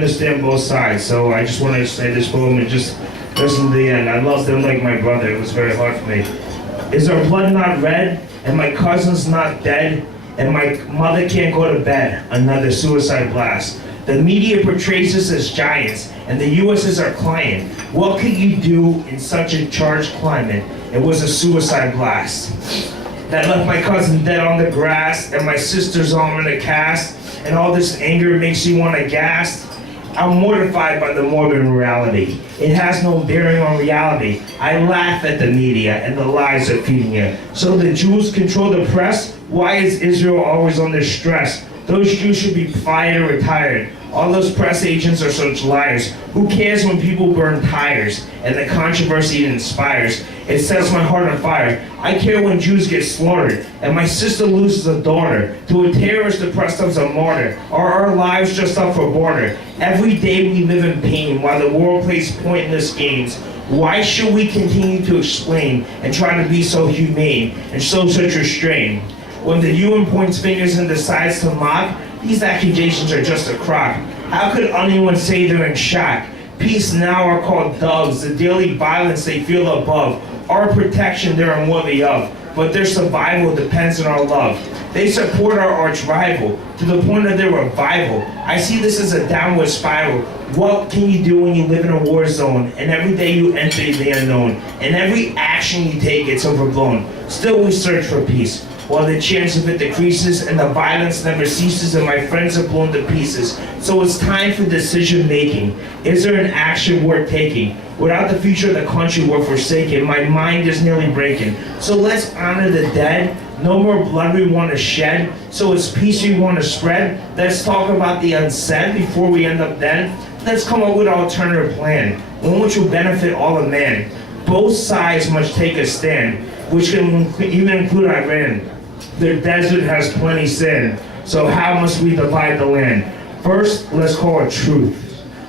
understand both sides, so I just want to say this poem and just listen to the end. I love them like my brother. It was very hard for me. Is our blood not red, and my cousin's not dead, and my mother can't go to bed? Another suicide blast. The media portrays us as giants, and the U.S. is our client. What could you do in such a charged climate? It was a suicide blast that left my cousin dead on the grass, and my sister's arm in a cast, and all this anger makes you want to gasp. I'm mortified by the morbid reality. It has no bearing on reality. I laugh at the media and the lies they're feeding it. So the Jews control the press? Why is Israel always under stress? Those Jews should be fired or retired. All those press agents are such liars. Who cares when people burn tires and the controversy it inspires? It sets my heart on fire. I care when Jews get slaughtered and my sister loses a daughter to a terrorist oppressed as a martyr. Are our lives just up for border? Every day we live in pain while the world plays pointless games. Why should we continue to explain and try to be so humane and show such restraint? When the UN points fingers and decides to mock, these accusations are just a crock. How could anyone say they're in shock? Peace now are called doves, the daily violence they feel above. Our protection they're unworthy of, but their survival depends on our love. They support our arch rival to the point of their revival. I see this as a downward spiral. What can you do when you live in a war zone and every day you enter the unknown and every action you take gets overblown? Still we search for peace, while the chance of it decreases and the violence never ceases and my friends are blown to pieces. So it's time for decision making. Is there an action worth taking? Without the future of the country we're forsaken. My mind is nearly breaking. So let's honor the dead. No more blood we want to shed. So it's peace we want to spread. Let's talk about the unsaid before we end up dead. Let's come up with an alternative plan, one which will benefit all of man. Both sides must take a stand, which can even include Iran. The desert has plenty sand, so how must we divide the land? First, let's call it truth.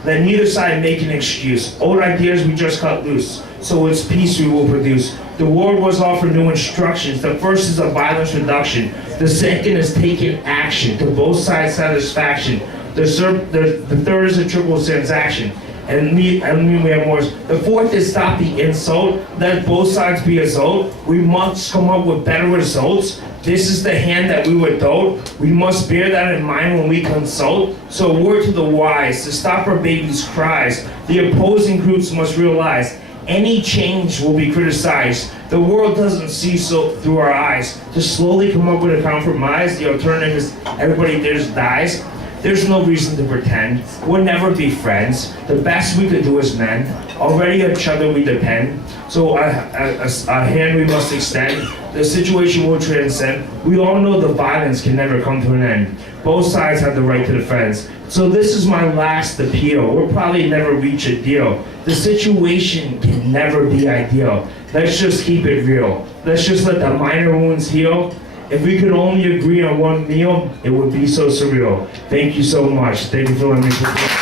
Let neither side make an excuse. Old ideas we just cut loose, so it's peace we will produce. The world was offered new instructions. The first is a violence reduction. The second is taking action to both sides' satisfaction. The third is a triple transaction. And we have more. The fourth is stop the insult. Let both sides be assault. We must come up with better results. This is the hand that we were dealt. We must bear that in mind when we consult. So a word to the wise, to stop our babies' cries. The opposing groups must realize any change will be criticized. The world doesn't see so through our eyes. To slowly come up with a compromise, the alternative is everybody just dies. There's no reason to pretend. We'll never be friends. The best we could do as men. Already on each other we depend. So a hand we must extend. The situation will transcend. We all know the violence can never come to an end. Both sides have the right to defense. So this is my last appeal. We'll probably never reach a deal. The situation can never be ideal. Let's just keep it real. Let's just let the minor wounds heal. If we could only agree on one meal, it would be so surreal. Thank you so much. Thank you for letting me.